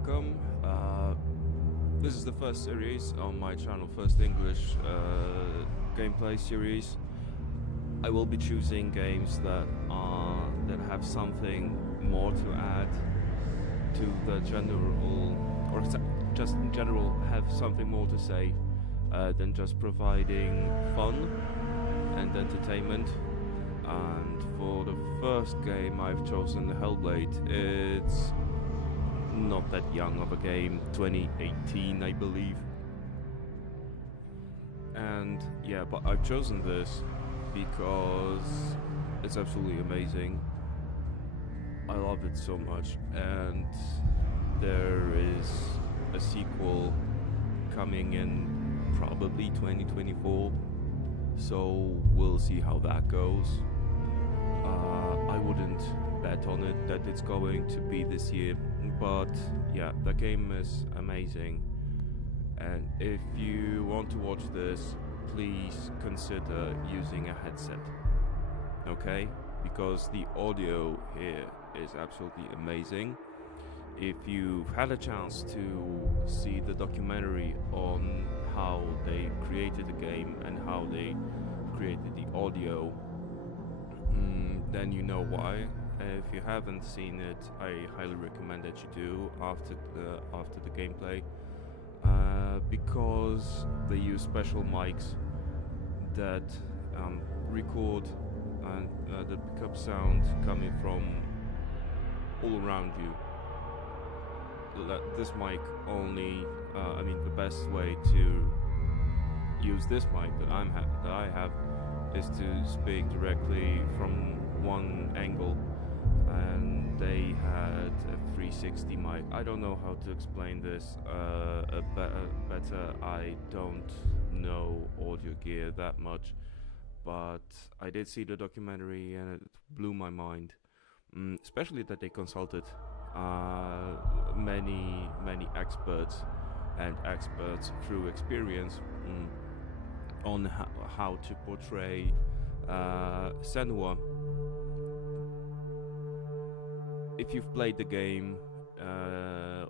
welcome. This is the first series on my channel, first English gameplay series. I will be choosing games that have something more to add to the general, or just in general have something more to say than just providing fun and entertainment. And for the first game I've chosen Hellblade. It's not that young of a game, 2018 I believe. And yeah, but I've chosen this because it's absolutely amazing. I love it so much, and there is a sequel coming in probably 2024, so we'll see how that goes. I wouldn't bet on it that it's going to be this year, but yeah, the game is amazing. And if you want to watch this, please consider using a headset, okay? Because the audio here is absolutely amazing. If you've had a chance to see the documentary on how they created the game and how they created the audio, then you know why. If you haven't seen it, I highly recommend that you do after the gameplay, because they use special mics that record and that pick up sound coming from all around you. This mic only, the best way to use this mic that I have is to speak directly from one angle, and they had a 360 mic. I don't know how to explain this better. I don't know audio gear that much, but I did see the documentary and it blew my mind, especially that they consulted many experts through experience on how to portray Senua. If you've played the game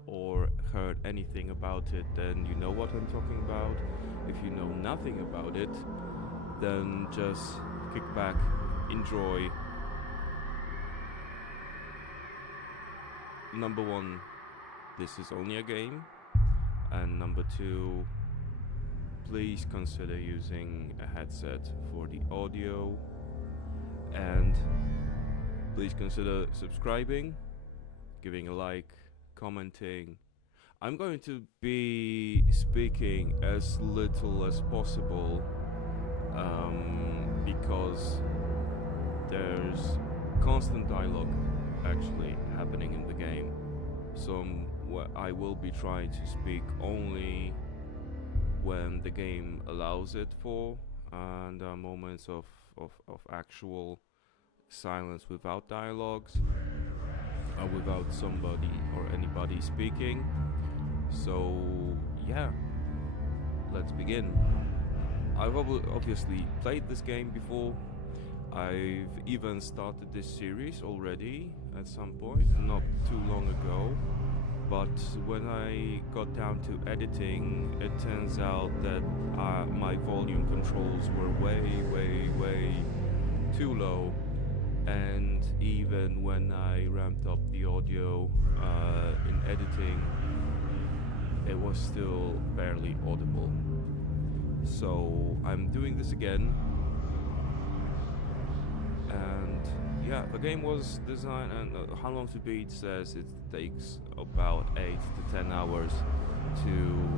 or heard anything about it, then you know what I'm talking about. If you know nothing about it, then just kick back, enjoy. Number one, this is only a game, and number two, please consider using a headset for the audio, and please consider subscribing, giving a like, commenting. I'm going to be speaking as little as possible, because there's constant dialogue actually happening in the game. So I will be trying to speak only when the game allows it for, and there are moments of actual silence without dialogues, or without somebody or anybody speaking. So yeah, let's begin. I've obviously played this game before. I've even started this series already at some point, not too long ago. But when I got down to editing, it turns out that my volume controls were way too low. And even when I ramped up the audio in editing, it was still barely audible. So I'm doing this again. And yeah, the game was designed, and how long to beat says it takes about 8 to 10 hours to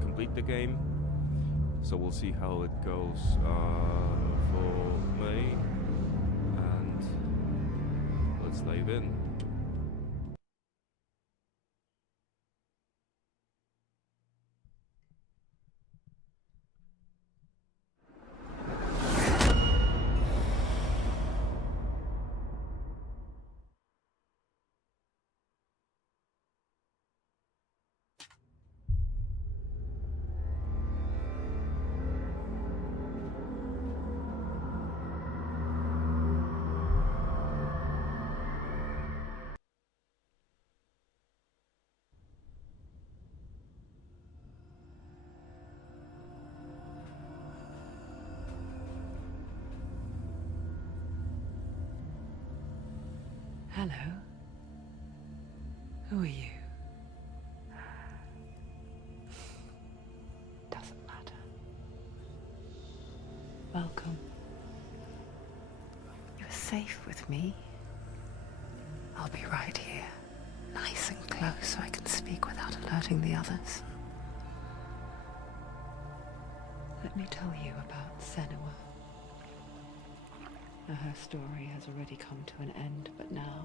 complete the game. So we'll see how it goes for me, and let's dive in. Hello. Who are you? Doesn't matter. Welcome. You're safe with me. I'll be right here, nice and close so I can speak without alerting the others. Let me tell you about Senua. Now, her story has already come to an end, but now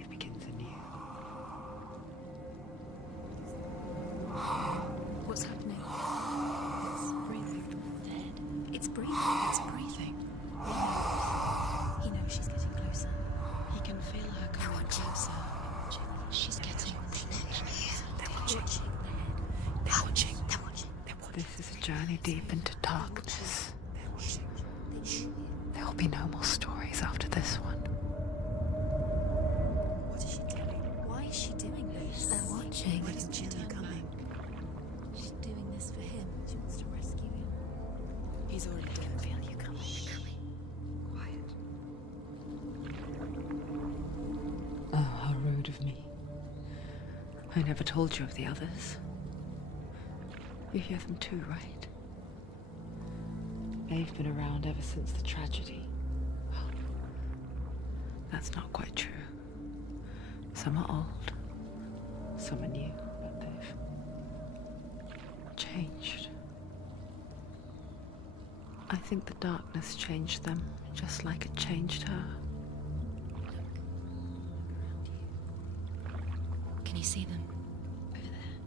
it begins anew. What's happening? It's breathing. Dead. It's breathing. It's breathing. He knows she's getting closer. He can feel her coming closer. She's getting closer. They're watching. They're watching. They're watching. This is a journey deep into darkness. There will be no more stories after this one. What is she doing? Why is she doing this? They're watching. Why doesn't she turn coming? She's doing this for him. She wants to rescue him. He's already dead. I feel you coming. Quiet. Oh, how rude of me. I never told you of the others. You hear them too, right? They've been around ever since the tragedy. Well, that's not quite true. Some are old, some are new, but they've changed. I think the darkness changed them, just like it changed her. Can you see them? Over there.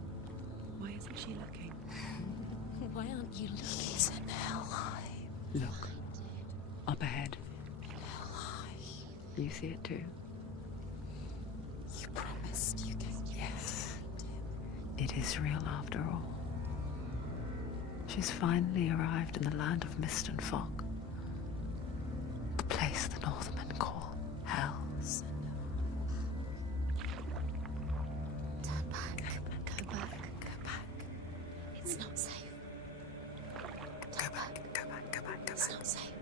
Why isn't she looking? Why aren't you looking? He's in Hellblade. Look, up ahead. You see it too? You promised you can. Yes. It is real after all. She's finally arrived in the land of mist and fog. The place the Northmen call Hell. Turn back. Go back. Go back. It's not safe. Go back, go back, go back, go It's back. not safe.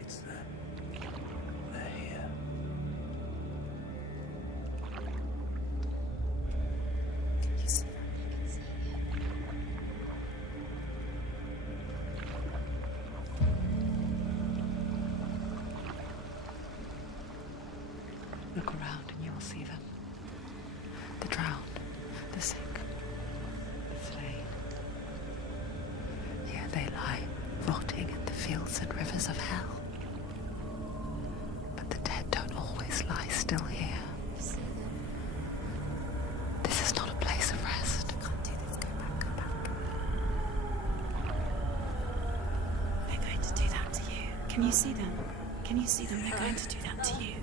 It's them. They're here. You see that? I can see it. Look around and you will see them. The drowned, the sick, the slain. Here they lie, rotting in the fields and rivers of hell. But the dead don't always lie still here. You see them? This is not a place of rest. You can't do this. Go back. Go back. They're going to do that to you. Can you see them? Can you see them? They're going to do that to you.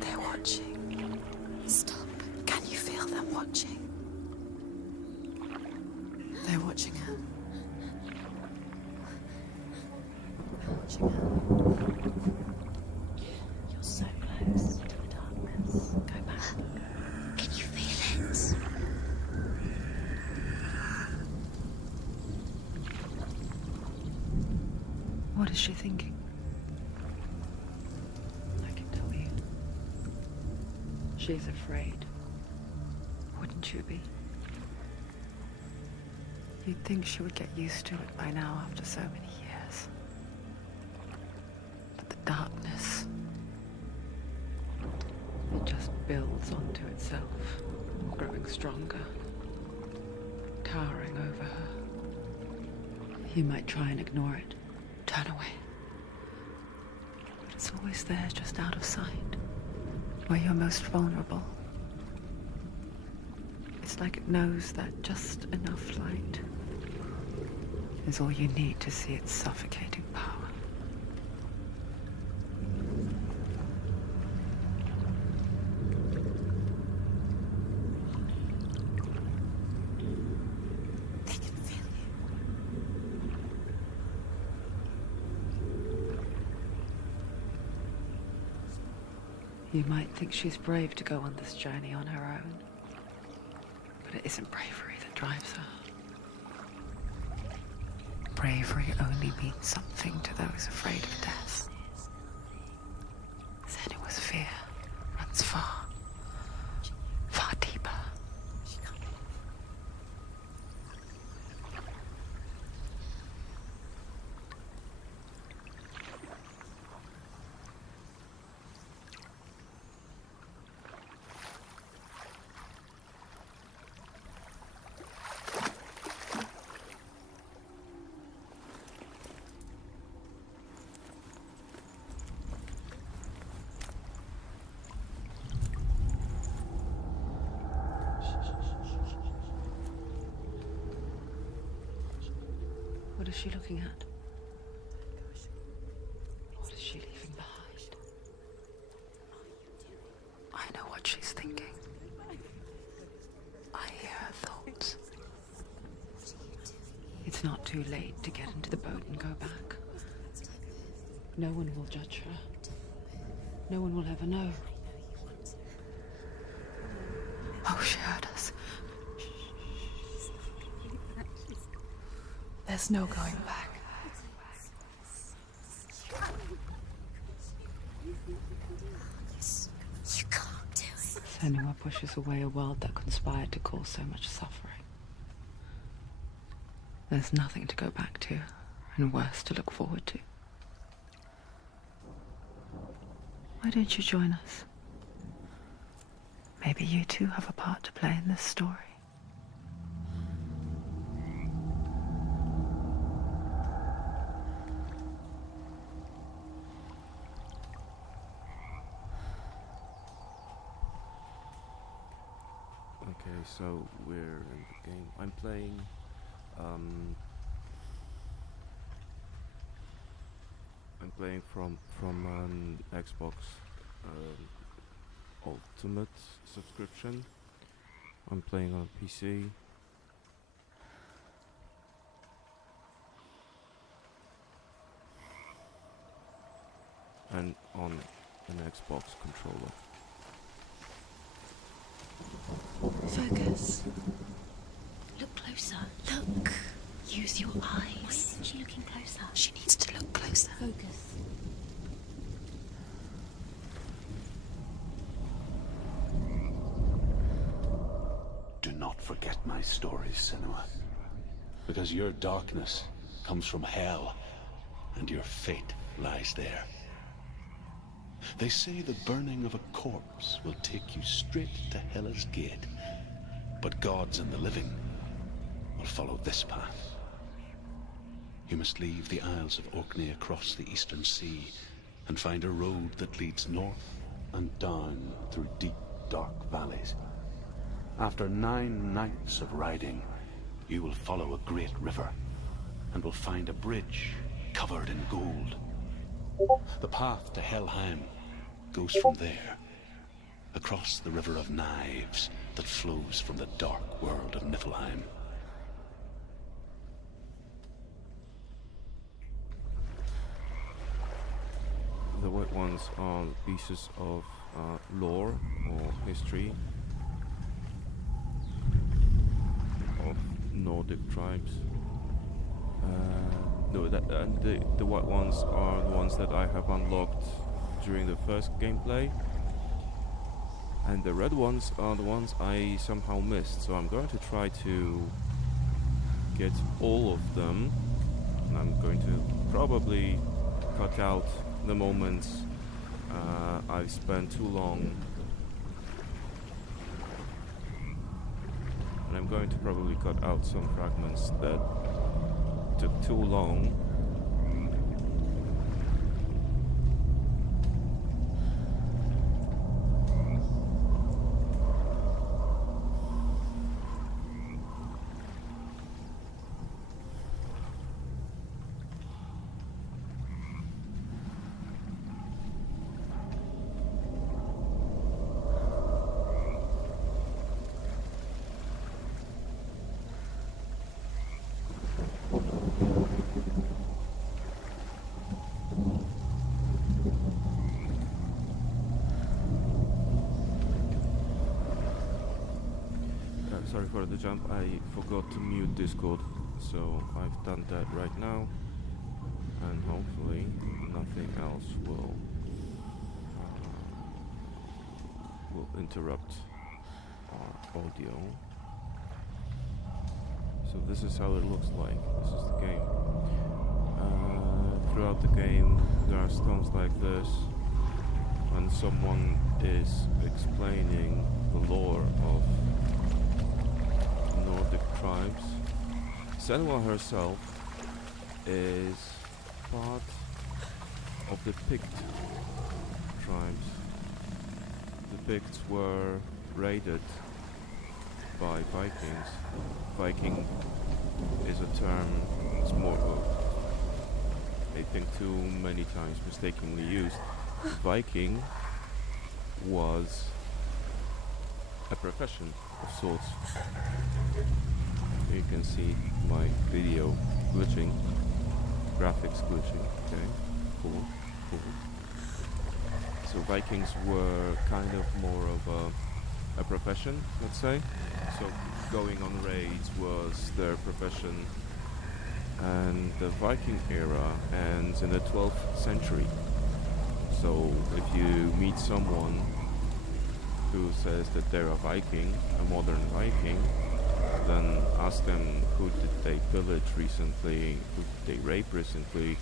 They're watching. Stop. Can you feel them watching? They're watching her. They're watching her. You're so close to the darkness. Go back. Can you feel it? What is she thinking? I can tell you. She's afraid. Wouldn't you be? You'd think she would get used to it by now after so many years. But the darkness, it just builds onto itself, growing stronger, towering over her. You might try and ignore it, turn away. But it's always there, just out of sight, where you're most vulnerable. It's like it knows that just enough light is all you need to see its suffocating power. They can feel you. You might think she's brave to go on this journey on her own, but it isn't bravery that drives her. bravery only means something to those afraid of death. Senua's fear runs far, far deeper. What is she looking at? What is she leaving behind? I know what she's thinking. I hear her thoughts. It's not too late to get into the boat and go back. No one will judge her. No one will ever know. Oh, she heard us. There's no going back. You can't do it. Senua pushes away a world that conspired to cause so much suffering. There's nothing to go back to, and worse to look forward to. Why don't you join us? Maybe you too have a part to play in this story. Okay, so we're in the game. I'm playing from an Xbox Ultimate subscription. I'm playing on PC. And on an Xbox controller. Focus. Look closer. Look. Use your eyes. Why isn't she looking closer? She needs to look closer. Focus. Do not forget my stories, Senua. Because your darkness comes from hell, and your fate lies there. They say the burning of a corpse will take you straight to Hela's gate, but gods and the living will follow this path. You must leave the Isles of Orkney across the eastern sea and find a road that leads north and down through deep, dark valleys. After 9 nights of riding, you will follow a great river and will find a bridge covered in gold. The path to Helheim goes from there, across the river of knives that flows from the dark world of Niflheim. The white ones are pieces of lore or history of Nordic tribes. The white ones are the ones that I have unlocked during the first gameplay, and the red ones are the ones I somehow missed, so I'm going to try to get all of them, and I'm going to probably cut out the moments I've spent too long, and I'm going to probably cut out some fragments that took too long. Sorry for the jump, I forgot to mute Discord, So I've done that right now, and hopefully nothing else will interrupt our audio. So this is how it looks like. This is the game. Throughout the game there are stones like this, and someone is explaining the lore of Nordic tribes. Senua herself is part of the Pict tribes. The Picts were raided by Vikings. Viking is a term, it's more, I think too many times mistakenly used. Viking was a profession of sorts. You can see my video glitching, graphics glitching. Okay, cool. So Vikings were kind of more of a profession, let's say. So going on raids was their profession, and the Viking era ends in the 12th century. So if you meet someone who says that they're a Viking, a modern Viking, then ask them who did they pillage recently, who did they rape recently,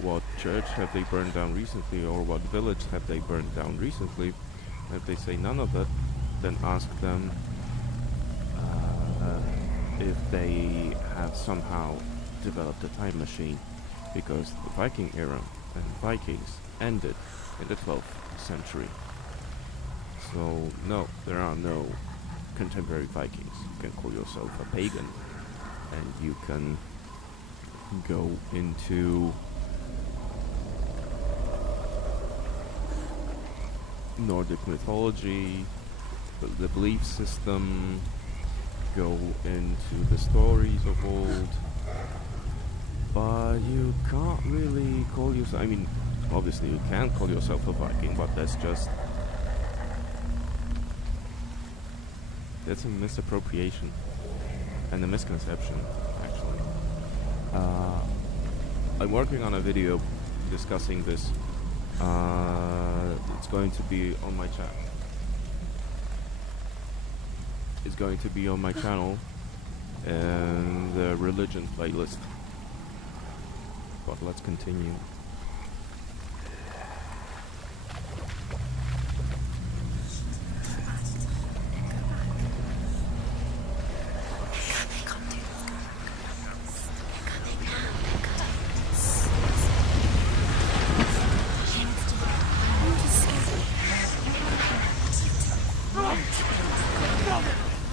what church have they burned down recently, or what village have they burned down recently. And if they say none of that, then ask them if they have somehow developed a time machine, because the Viking era and Vikings ended in the 12th century. So no, there are no contemporary Vikings. You can call yourself a pagan, and you can go into Nordic mythology, the belief system, go into the stories of old, but you can't really call yourself, I mean, obviously you can call yourself a Viking, but that's a misappropriation and a misconception, actually. I'm working on a video discussing this. It's going to be on my channel. It's going to be on my channel in the religion playlist. But let's continue.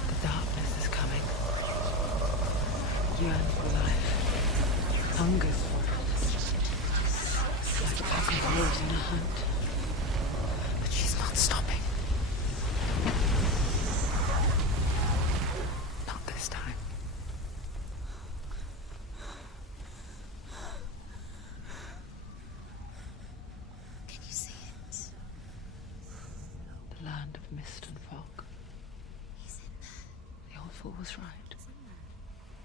The darkness is coming. Yearns for life. Hungers for it. Like a pack of wolves in a hunt. But she's not stopping. Not this time. Can you see it? The land of mist and fog. He's in there. The old fool was right. He's in there.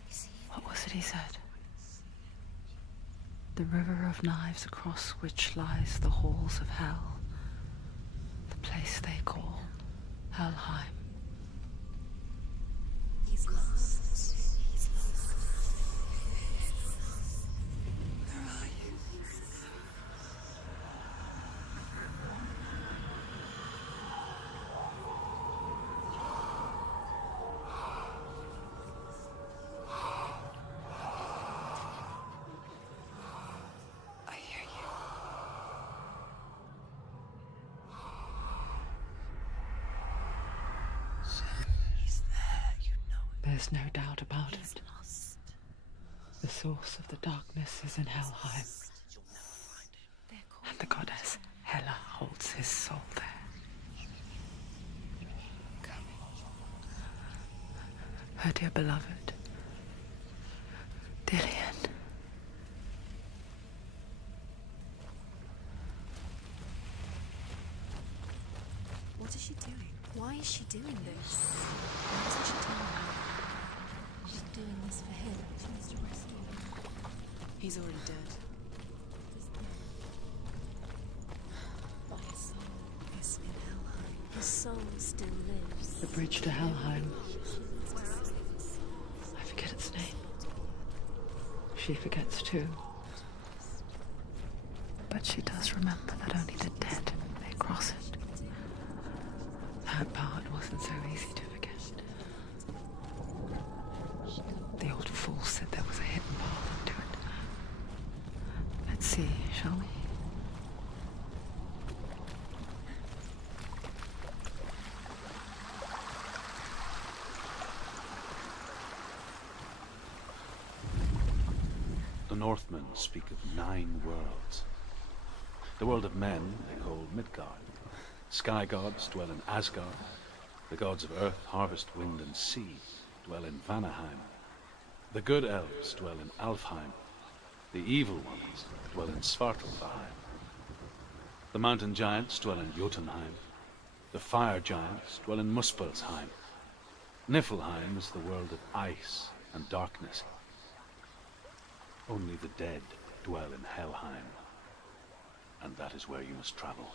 You see him? What was it he said? The river of knives across which lies the halls of hell. The place they call Helheim. He's lost. He's lost. Where are you? I hear you. He's there. You know it. There's no doubt about He's it. lost. The source of the darkness is in Helheim, You'll never find him. They're called and the goddess Hela holds his soul there. Her dear beloved, Dillian. What is she doing? Why is she doing this? Why doesn't she tell me? She doing this for him. She wants to rescue him. He's already dead. But his soul is in Helheim. His soul still lives. The bridge to Helheim. I forget its name. She forgets too. But she does remember that only the dead may cross it. That part wasn't so easy to forget. The old fool said there was a hidden path into it. Let's see, shall we? The Northmen speak of 9 worlds. The world of men they call Midgard. Sky gods dwell in Asgard. The gods of earth, harvest, wind, and sea dwell in Vanaheim. The good elves dwell in Alfheim. The evil ones dwell in Svartalfheim. The mountain giants dwell in Jotunheim. The fire giants dwell in Muspelheim. Niflheim is the world of ice and darkness. Only the dead dwell in Helheim. And that is where you must travel.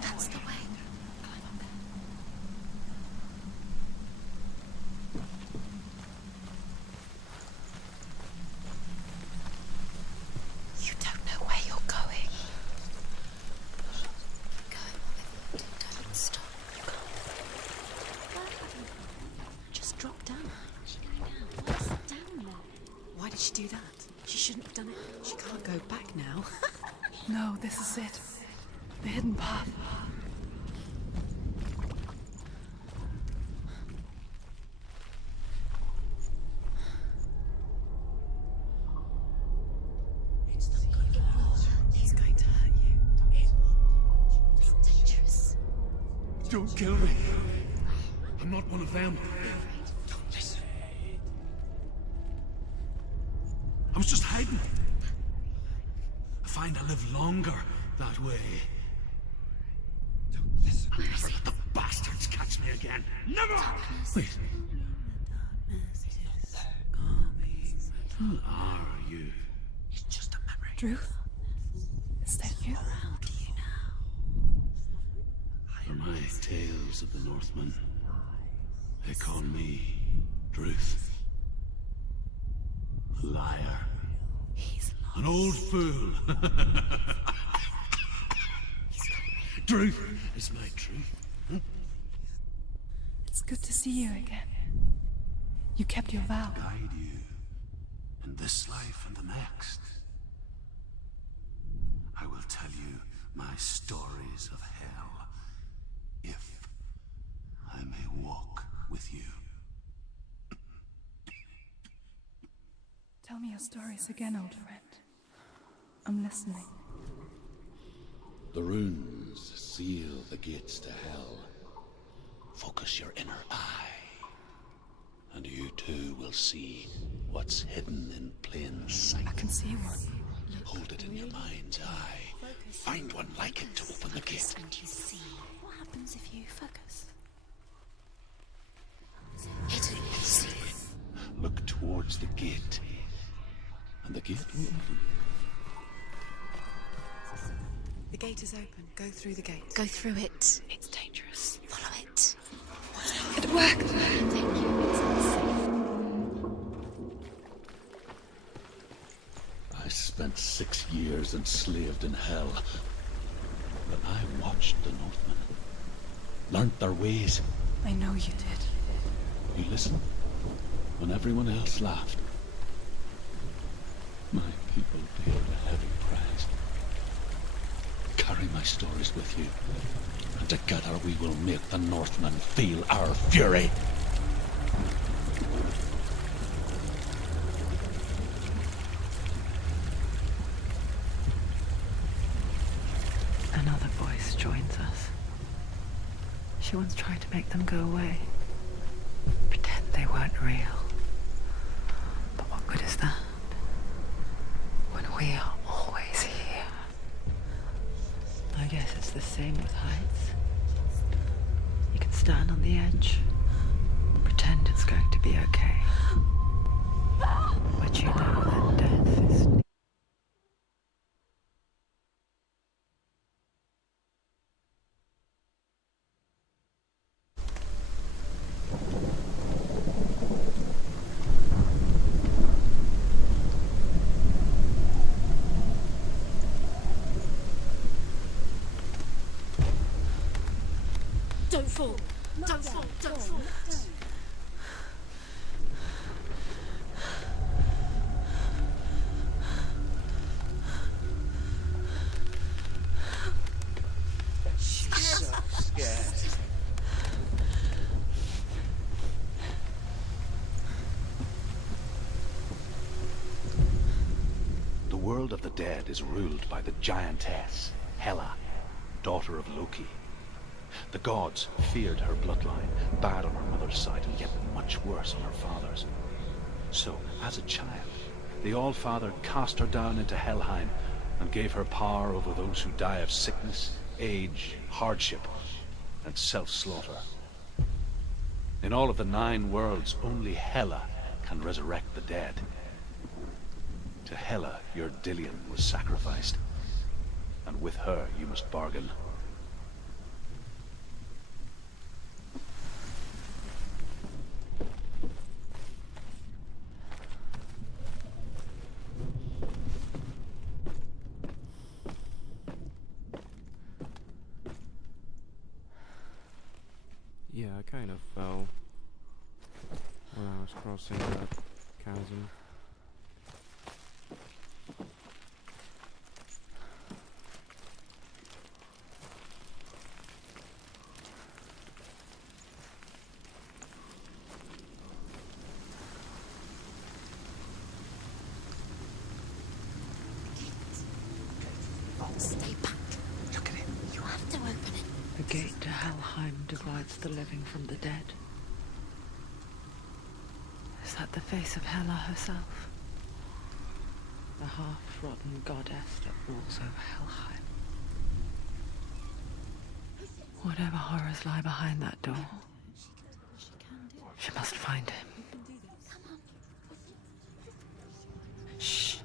That's the way. You don't know where you're going. Go whatever you do, don't stop. Just drop down. She's going down. Why is it down there? Why did she do that? She shouldn't have done it. She can't go back now. No, this is it. The hidden path. It's going to hurt you. It's dangerous. Don't kill me. I'm not one of them. Don't listen. I was just hiding. I find I live longer that way. Don't listen. I'll never let the bastards catch me again. Never! Wait. Who are you? It's just a memory. Druth? Is that you? Around you now. For my tales of the Northmen, they call me Druth. Liar. He's lost. An old fool. Truth is my truth. It's good to see you again. You kept your vow. Guide you in this life and the next. I will tell you my stories of hell, if I may walk with you. Tell me your stories again, old friend. I'm listening. The runes seal the gates to hell. Focus your inner eye, and you too will see what's hidden in plain sight. I can see one. Hold it in your mind's eye. Find one like it to open the gate. And you see. What happens if you focus? Hidden in secret. Look towards the gate, and the gate will open. The gate is open. Go through the gate. Go through it. It's dangerous. Follow it. It worked! Thank you. It's unsafe. I spent 6 years enslaved in hell. But I watched the Northmen. Learnt their ways. I know you did. You listened when everyone else laughed. My people paid a heavy price. Carry my stories with you, and together we will make the Northmen feel our fury. Another voice joins us. She once tried to make them go away. Pretend they weren't real. But what good is that? When we are always here. I guess it's the same with heights. You can stand on the edge, pretend it's going to be okay. But you know that death is near. Don't fall! Don't fall! Don't fall! The world of the dead is ruled by the giantess, Hela, daughter of Loki. The gods feared her bloodline, bad on her mother's side and yet much worse on her father's. So, as a child, the All-Father cast her down into Helheim and gave her power over those who die of sickness, age, hardship, and self-slaughter. In all of the 9 worlds, only Hela can resurrect the dead. To Hela, your Dillion was sacrificed, and with her you must bargain. Yeah, I kind of fell when I was crossing that chasm. Stay back. Look at it. You have to open it. The gate to Helheim divides the living from the dead. Is that the face of Hela herself? The half-rotten goddess that rules over Helheim. Whatever horrors lie behind that door, she must find him. Shh.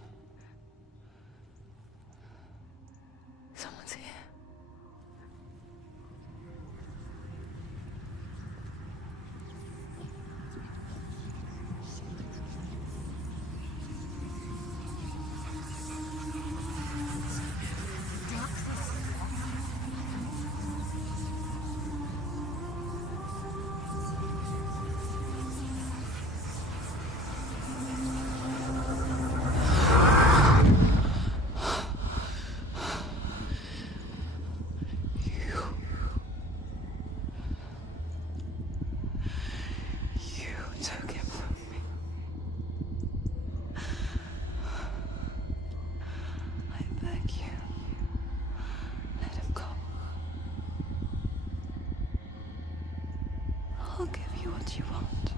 Someone's here. I'll give you what you want.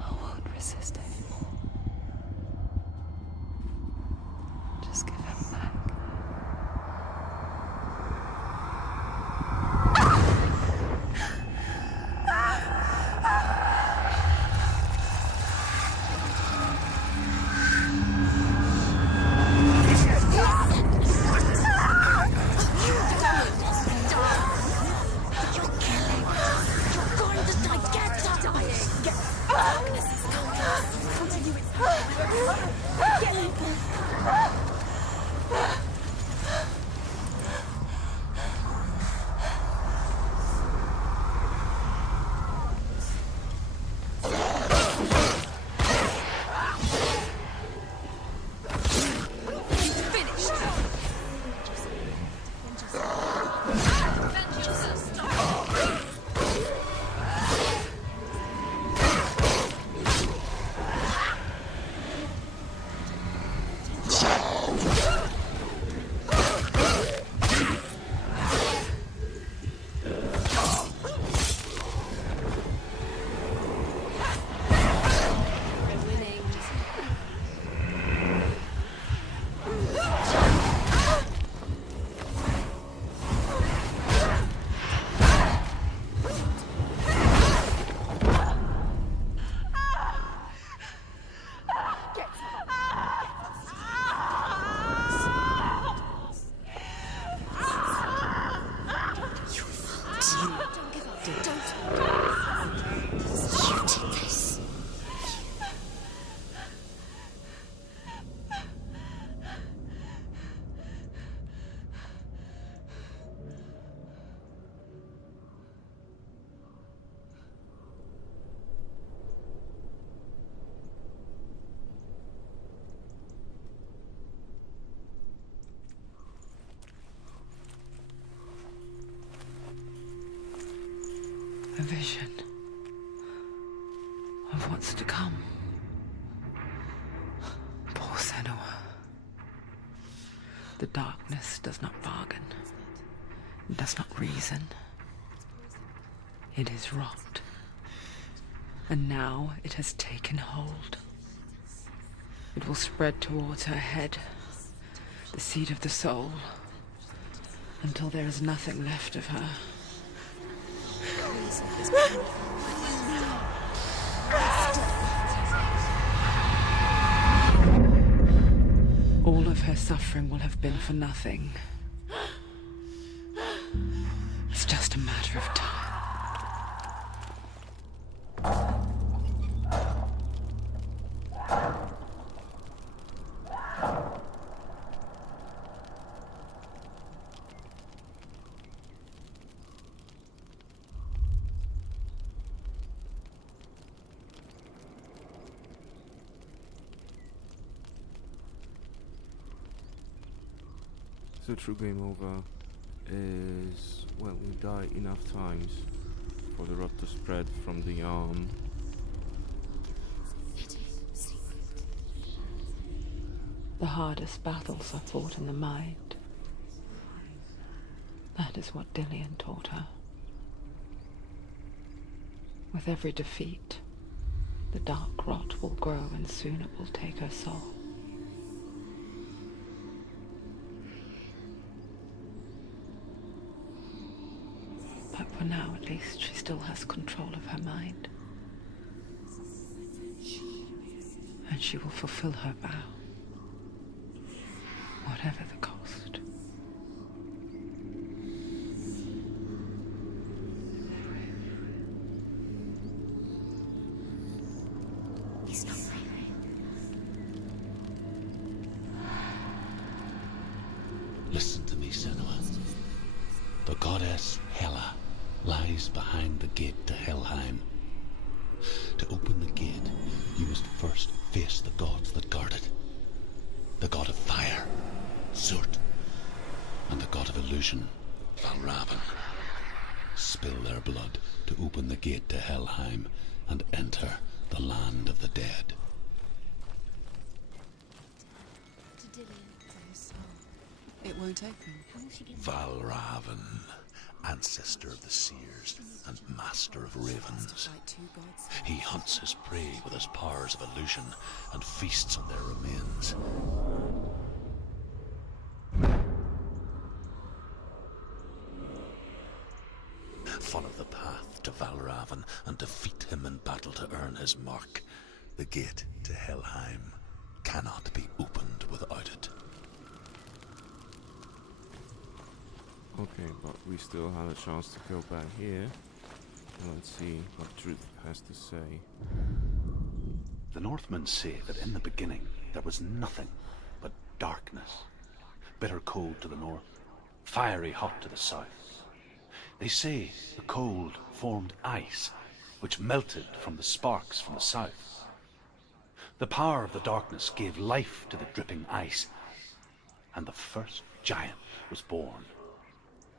I won't resist anymore. Just give him back. You're going to die. Get dying. Darkness is coming. vision of what's to come. Poor Senua. The darkness does not bargain. It does not reason. It is rot. And now it has taken hold. It will spread towards her head, the seat of the soul, until there is nothing left of her. All of her suffering will have been for nothing. It's just a matter of time. So true game over is when we die enough times for the rot to spread from the arm. The hardest battles are fought in the mind. That is what Dillian taught her. With every defeat, the dark rot will grow and soon it will take her soul. But for now, at least, she still has control of her mind. And she will fulfill her vow, whatever the cost. He's not breathing. Listen to me, Senua. The goddess Hela lies behind the gate to Helheim. To open the gate, you must first face the gods that guard it. The god of fire, Surt, and the god of illusion, Valraven. Spill their blood to open the gate to Helheim and enter the land of the dead. To Dillian. It won't open. How will she get Valraven, ancestor of the seers and master of ravens. Fight two gods. He hunts his prey with his powers of illusion and feasts on their remains. Follow the path to Valraven and defeat him in battle to earn his mark. The gate to Helheim cannot be opened without it. Okay, but we still have a chance to go back here. Let's see what Truth has to say. The Northmen say that in the beginning there was nothing but darkness. Bitter cold to the north, fiery hot to the south. They say the cold formed ice, which melted from the sparks from the south. The power of the darkness gave life to the dripping ice, and the first giant was born,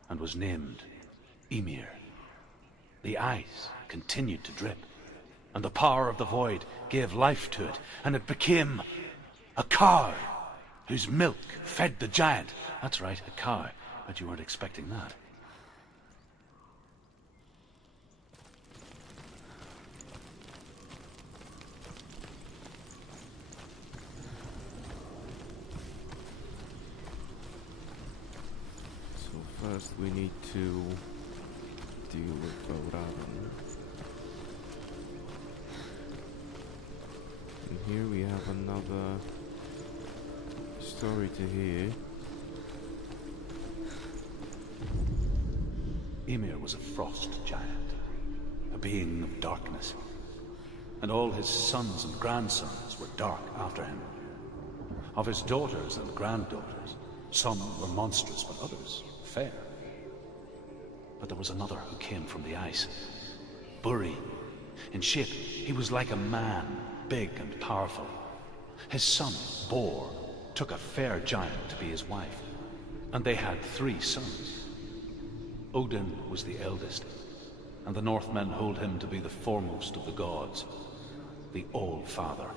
and was named Ymir. The ice continued to drip, and the power of the void gave life to it, and it became a cow, whose milk fed the giant. That's right, a cow. Bet you weren't expecting that. So first we need to deal with Valraven. And here we have another story to hear. Ymir was a frost giant, a being of darkness, and all his sons and grandsons were dark after him. Of his daughters and granddaughters, some were monstrous, but others fair. But there was another who came from the ice. Buri. In shape, he was like a man, big and powerful. His son, Bor, took a fair giant to be his wife, and they had 3 sons. Odin was the eldest, and the Northmen hold him to be the foremost of the gods, the All-Father.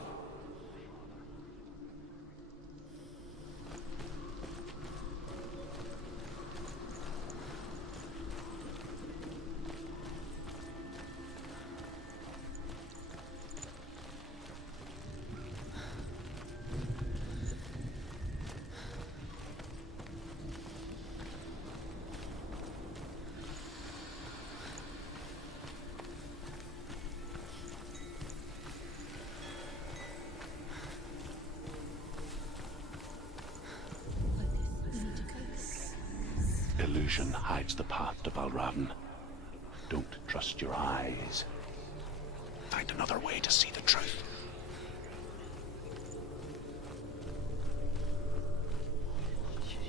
Illusion hides the path to Valraven. Don't trust your eyes. Find another way to see the truth.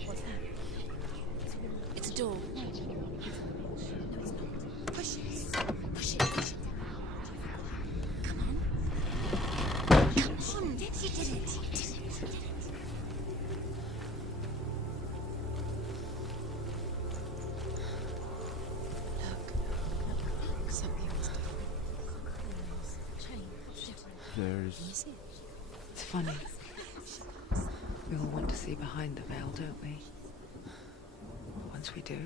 What's that? It's a door. No, it's not. Push it. Push it. Push it. Come on. Come on. You did it. You did it. There's... It's funny. We all want to see behind the veil, don't we? Once we do,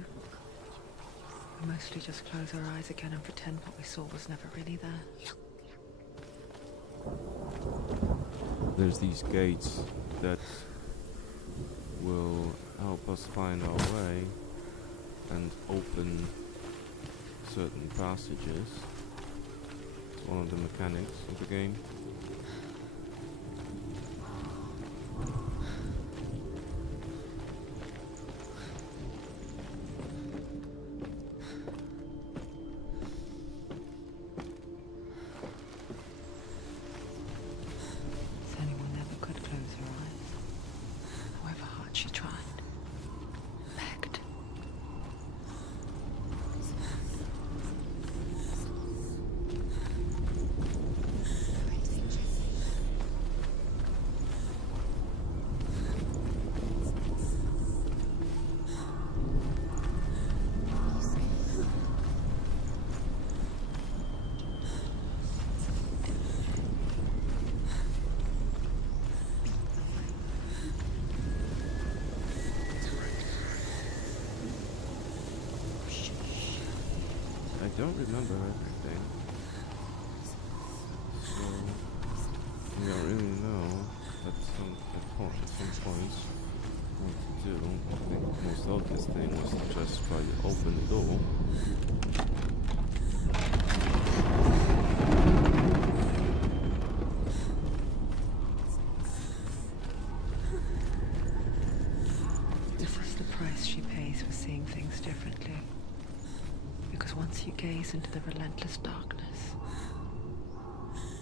we mostly just close our eyes again and pretend what we saw was never really there. There's these gates that will help us find our way and open certain passages. It's one of the mechanics of the game. Senua never could close her eyes, however hard she tried. Begged. I don't remember everything, so we don't really know at some points what to do. I think the most obvious thing was to just try to open the door. This is the price she pays for seeing things differently. Because once you gaze into the relentless darkness,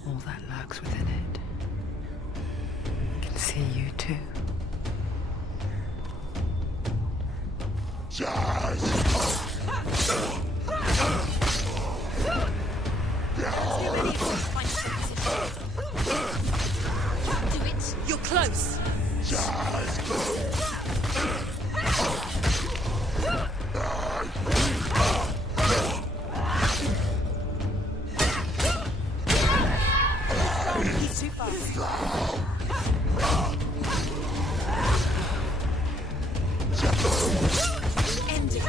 all that lurks within it can see you too. Do it. You're close. He's too fast. End it.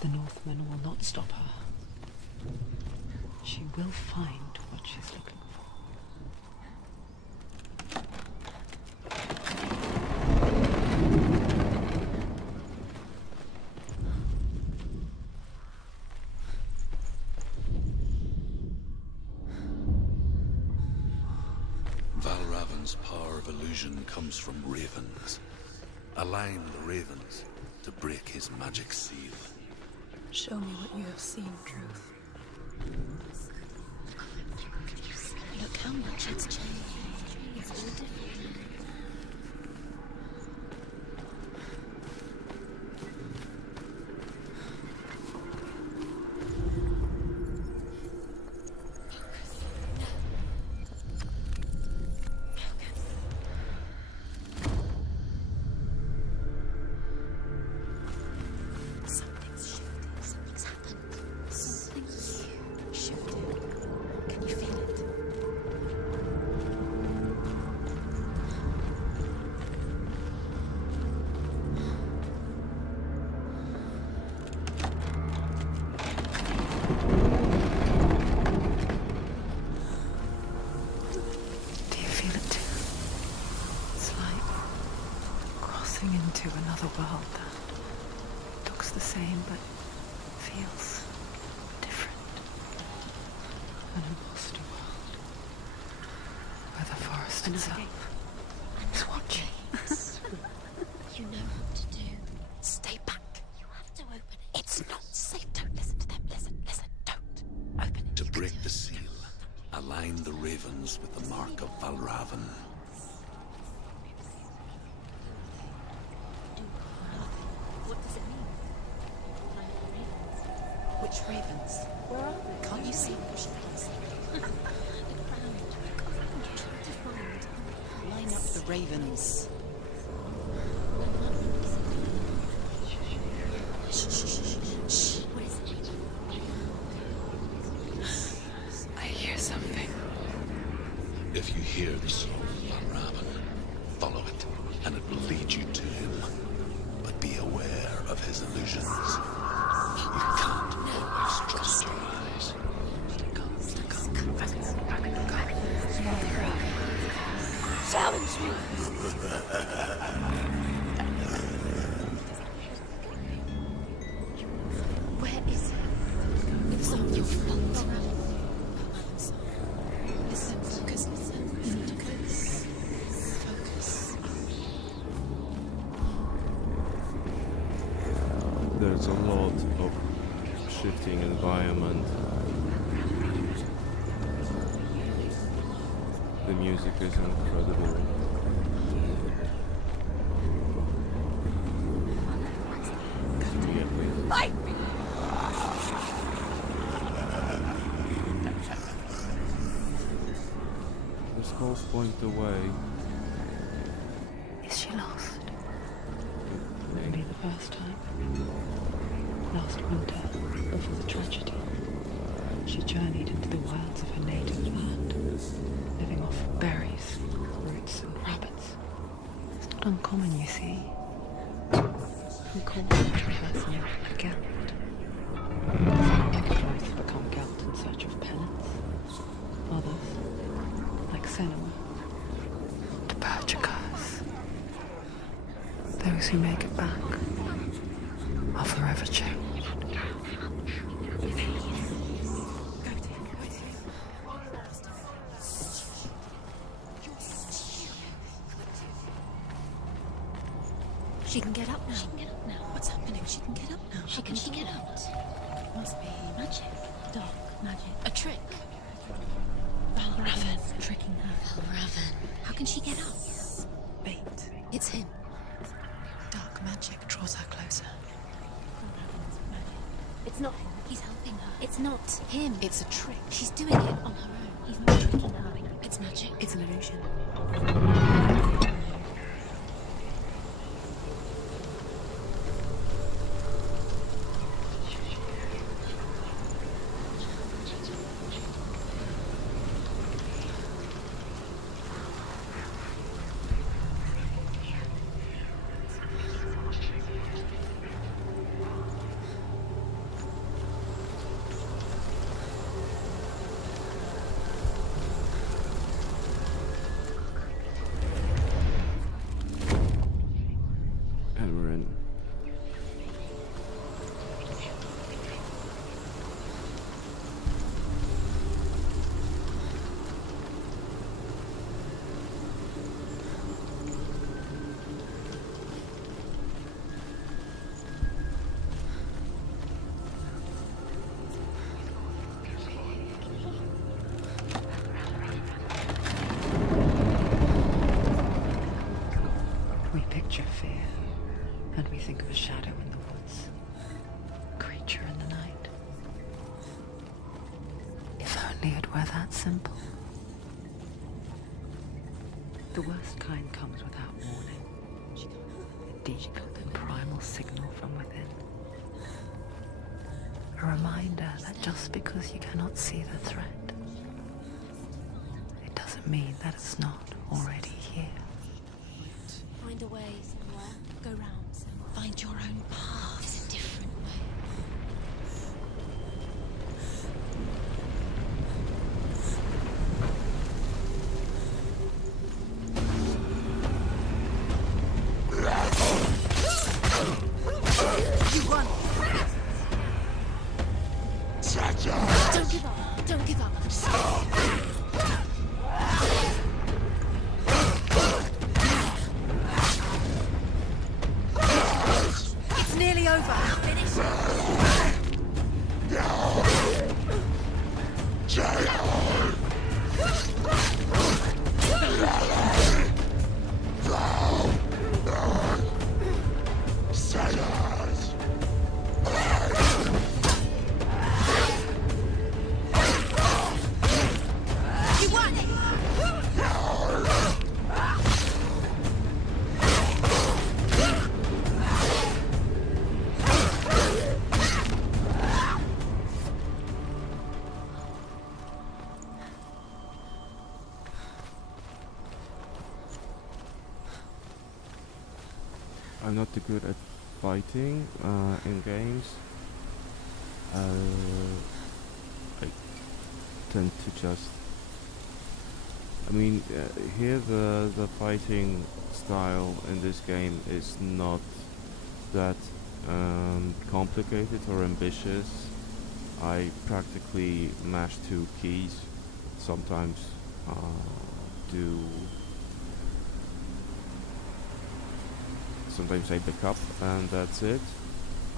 The Northmen will not stop her. She will find what she's looking for. Valraven's power of illusion comes from ravens. Align the ravens to break his magic seal. Show me what you have seen, Truth. Look how much it's changed. Something's shifted. Something's happened. Something's shifted. Can you feel it? Do you feel it too? It's like crossing into another world that looks the same but feels different. An imposter world where the forest itself is watching. You know what to do. Stay back. You have to open it. It's not safe. Don't listen to them. Listen, don't. Open it. To break the seal, align the ravens with the mark of Valraven. What does it mean? Which ravens? Where are they? Can't you see? Look around. Try to find. Line up the ravens. Shh. What is it? I hear something. If you hear the soul of Valraven, follow it, and it will lead you to him. But be aware of his illusions. You can't always trust your eyes. Challenge me. Where is he? It's not your fault. Listen, focus, listen. You need to focus. Focus. There's a lot of shifting environment. The music is incredible. Fight me! The skulls point the way. Is she lost? Wouldn't be the first time. Last winter, before the tragedy, she journeyed into the wilds of her native land, living off berries, roots, and rabbits. It's not uncommon, you see. We call them traversing a gelt. Some recognize to become gelt in search of penance. Others, like Senua, to purge a curse. Those who make it back are forever changed. She can get up now. She can get up now. What's happening? She can get up now. How can she get out? It must be magic. Dark magic. A trick. Valraven tricking her. Valraven. How can she get up? Bait. It's him. Dark magic draws her closer. It's not him. He's helping her. It's not him. It's a trick. She's doing it on her own. He's not tricking her. It's magic. It's an illusion. only it were that simple. The worst kind comes without warning. A deep and primal signal from within. A reminder that just because you cannot see the threat, it doesn't mean that it's not already here. Find a way somewhere. Go round. Find your own path. It's a different way. You run. Don't give up. Don't give up. It's nearly over. Finish. You won. I'm not too good at fighting in games. I tend to just... I mean, here the fighting style in this game is not that complicated or ambitious. I practically mash 2 keys, sometimes do... Sometimes I pick up and that's it.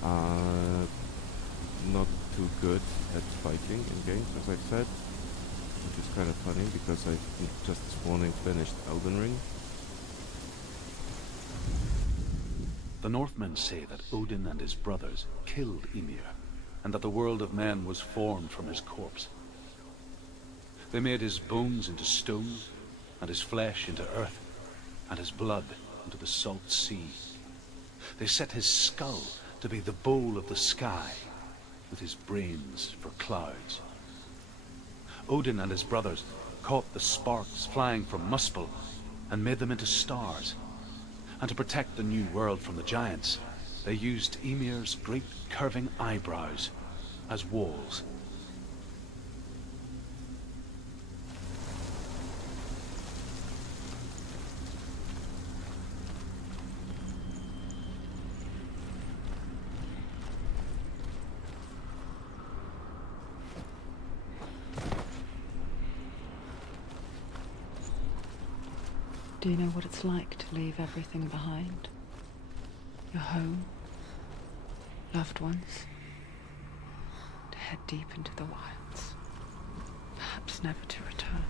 Not too good at fighting in games, as I said, which is kind of funny because I just this morning finished Elden Ring. The Northmen say that Odin and his brothers killed Ymir, and that the world of men was formed from his corpse. They made his bones into stone, and his flesh into earth, and his blood into the salt sea. They set his skull to be the bowl of the sky, with his brains for clouds. Odin and his brothers caught the sparks flying from Muspel and made them into stars. And to protect the new world from the giants, they used Ymir's great curving eyebrows as walls. Do you know what it's like to leave everything behind? Your home, loved ones, to head deep into the wilds, perhaps never to return.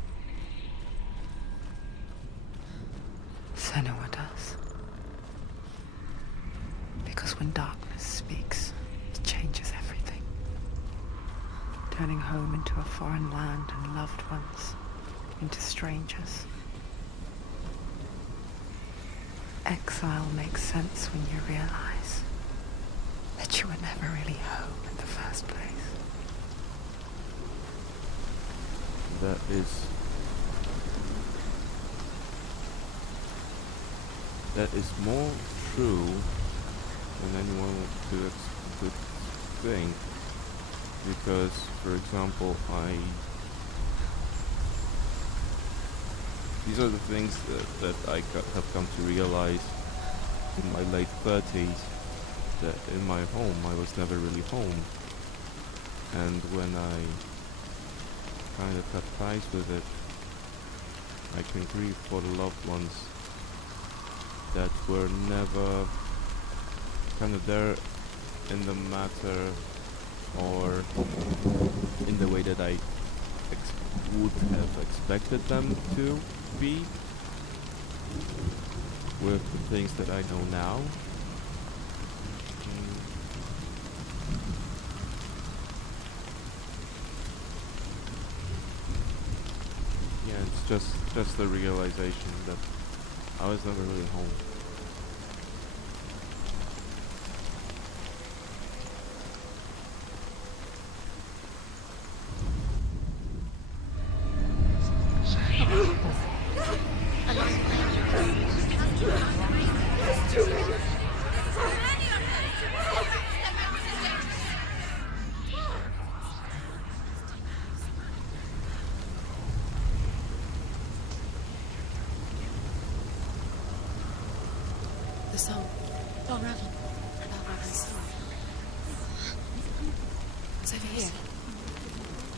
Senua does. Because when darkness speaks, it changes everything, turning home into a foreign land and loved ones into strangers. Exile makes sense when you realize that you were never really home in the first place. That is more true than anyone could think, because, for example, these are the things that I have come to realize in my late 30s, that in my home I was never really home. And when I kind of cut ties with it, I can grieve for the loved ones that were never kind of there in the matter or in the way that I would have expected them to be with the things that I know now. just the realization that I was never really home. The song. Valraven. Valraven's song. It's over here.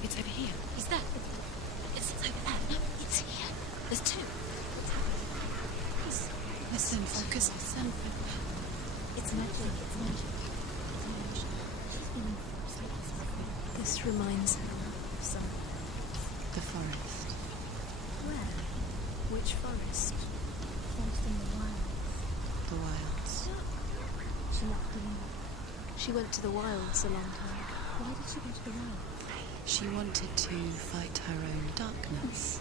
It's over here. Is that? It's over there. No, it's here. There's two. Listen, focus. Listen. It's magic. It's magic. This reminds her of something. The forest. Where? Which forest? Forest in the wild. The wilds. She went to the wilds a long time. Why did she go to the wilds? She wanted to fight her own darkness.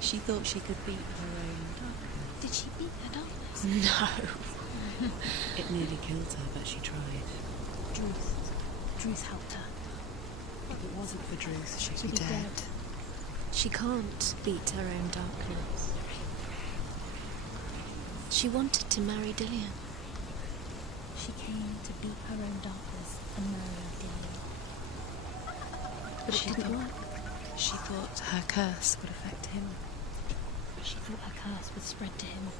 She thought she could beat her own darkness. Did she beat her darkness? No. It nearly killed her, but she tried. Druth helped her. If it wasn't for Druth, she'd be dead. She can't beat her own darkness. She wanted to marry Dillian. She came to beat her own darkness and marry Dillian. But it didn't work. She thought her curse would affect him. She thought her curse would spread to him.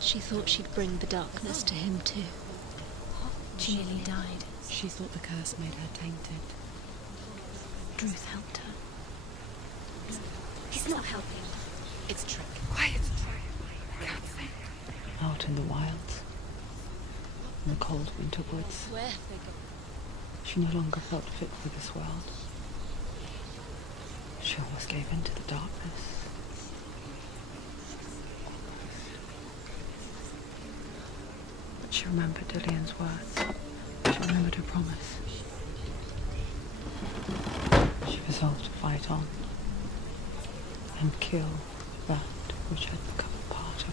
She thought she'd bring the darkness to him too. She nearly died. She thought the curse made her tainted. Druth helped her. He's not helping. It's a trick. Quiet. Out in the wilds, in the cold winter woods, she no longer felt fit for this world. She almost gave in to the darkness. But she remembered Dillian's words. She remembered her promise. She resolved to fight on and kill that which had become part of her.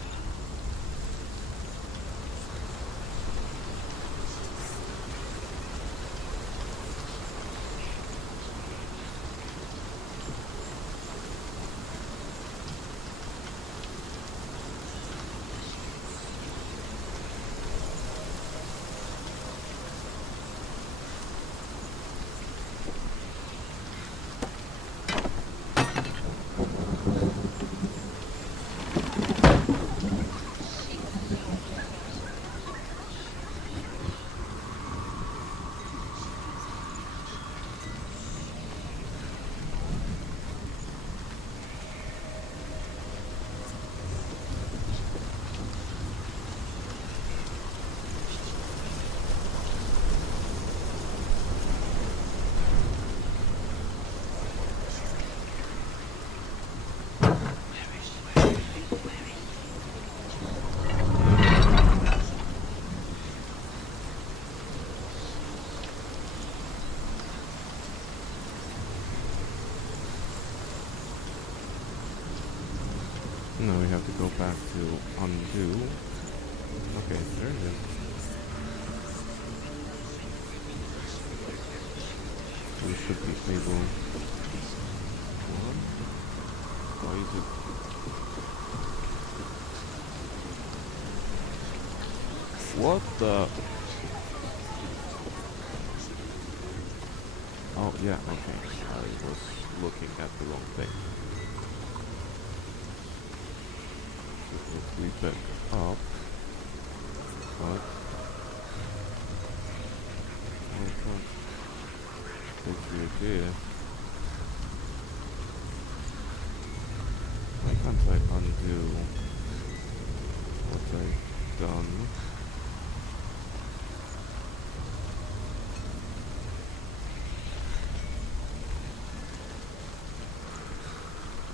Now we have to go back to undo. Okay, there it is. We should be able. Why is it? What the? Oh yeah, okay. I was looking at the wrong thing. If we back up, but take the idea. Why can't I undo what I've done?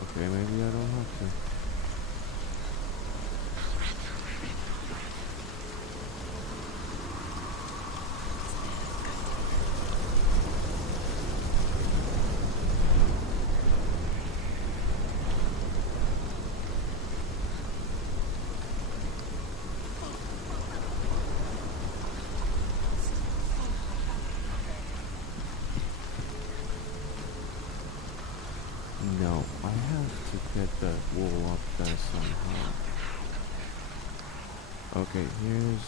Okay, maybe I don't have to. No, I have to get that wall up there somehow. Okay, here's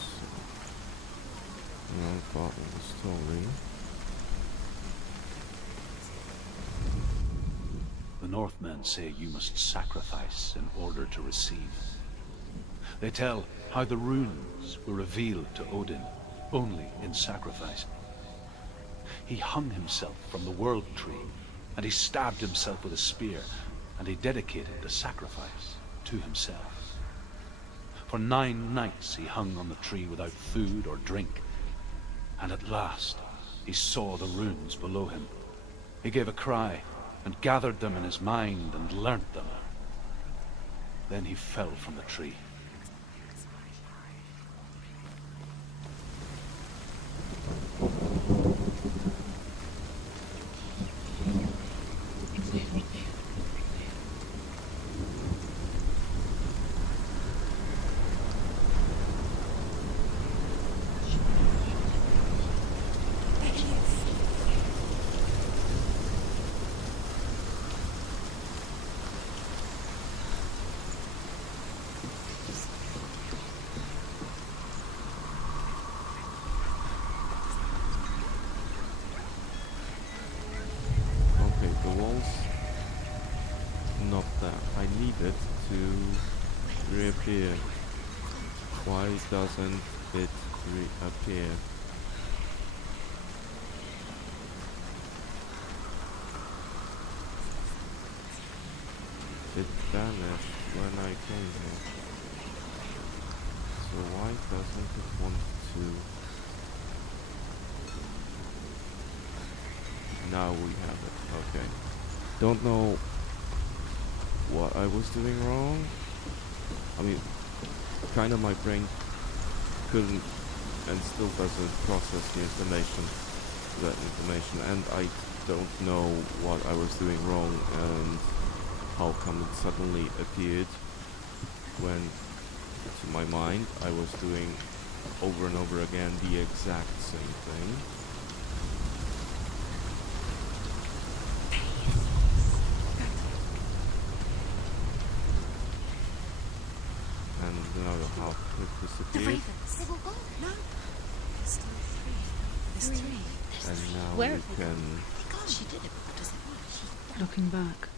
another part of the story. The Northmen say you must sacrifice in order to receive. They tell how the runes were revealed to Odin only in sacrifice. He hung himself from the world tree, and he stabbed himself with a spear, and he dedicated the sacrifice to himself. For 9 nights he hung on the tree without food or drink, and at last he saw the runes below him. He gave a cry, and gathered them in his mind and learnt them. Then he fell from the tree. Not that I need it to reappear. Why doesn't it reappear? It vanished when I came here. So why doesn't it want to? Now we have it, okay. Don't know what I was doing wrong. I mean, kind of my brain couldn't and still doesn't process the information, and I don't know what I was doing wrong and how come it suddenly appeared when, to my mind, I was doing over and over again the exact same thing. How it The disappeared. ravens. They were gone. No. There's still 3. There's 3. And now Where we can. God, she did it. What does it mean? Looking back,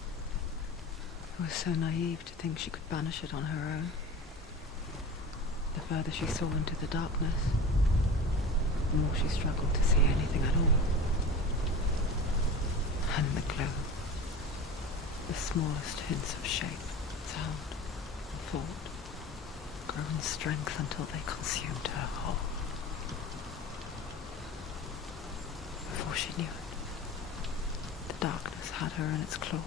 I was so naive to think she could banish it on her own. The further she saw into the darkness, the more she struggled to see anything at all. And the glow, the smallest hints of shape, sound, and thought, grew in strength until they consumed her whole. Before she knew it, the darkness had her in its claws.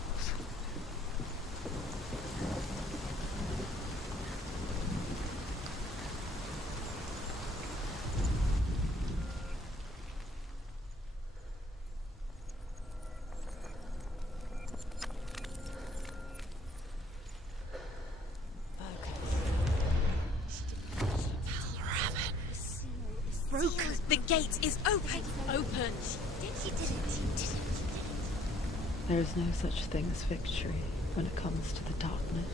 Broken. The gate is open. Open. She did it. There is no such thing as victory when it comes to the darkness.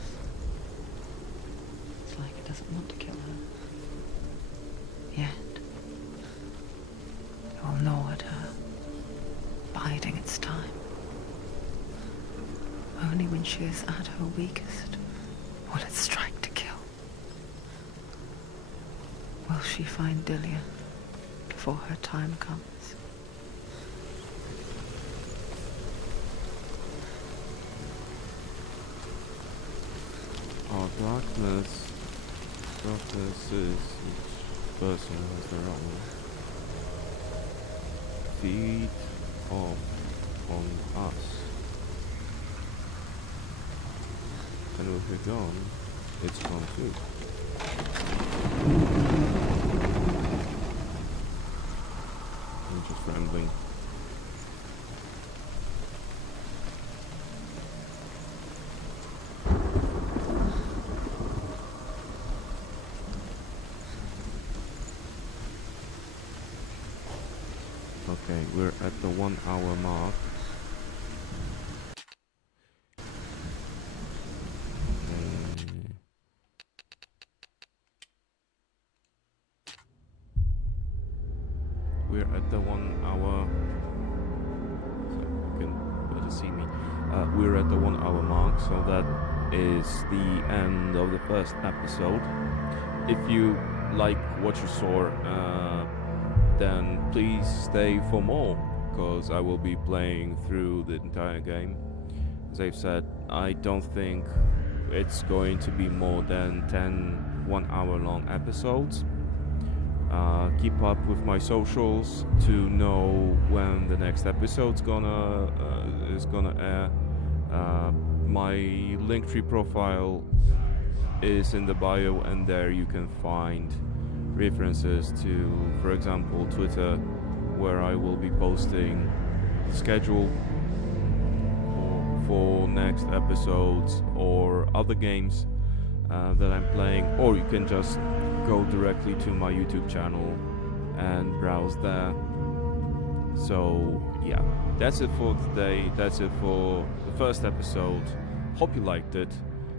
It's like it doesn't want to kill her. Yet, it will gnaw at her, biding its time. Only when she is at her weakest will it strike to kill. Will she find Dillian before her time comes? Oh, darkness is each person has their own. Feed off on us. And if we're gone, it's gone too. I'm just rambling. Okay, we're at the 1 hour mark. we're at the 1 hour mark, so that is the end of the first episode. If you like what you saw, then please stay for more, because I will be playing through the entire game. As I've said, I don't think it's going to be more than 10 1 hour long episodes. Keep up with my socials to know when the next episode's is gonna air. My Linktree profile is in the bio, and there you can find references to, for example, Twitter, where I will be posting the schedule for next episodes or other games that I'm playing, or you can just go directly to my YouTube channel and browse there. So yeah, that's it for today. That's it for the first episode. Hope you liked it.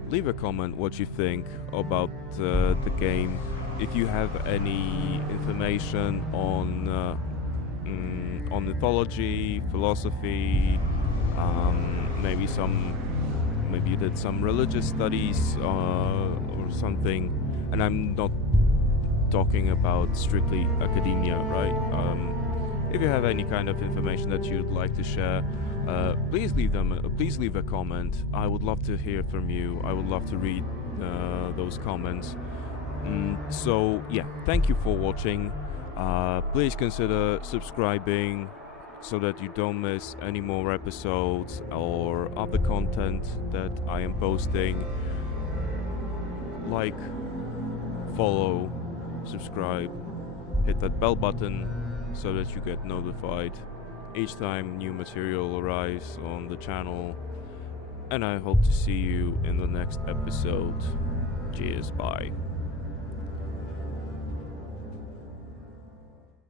Leave a comment what you think about the game. If you have any information on mythology, philosophy, maybe you did some religious studies or something, and I'm not talking about strictly academia, right? If you have any kind of information that you'd like to share, please leave a comment. I would love to hear from you. I would love to read those comments. So yeah, thank you for watching. Please consider subscribing so that you don't miss any more episodes or other content that I am posting. Like, follow, subscribe, hit that bell button so that you get notified each time new material arrives on the channel. And I hope to see you in the next episode. Cheers, bye.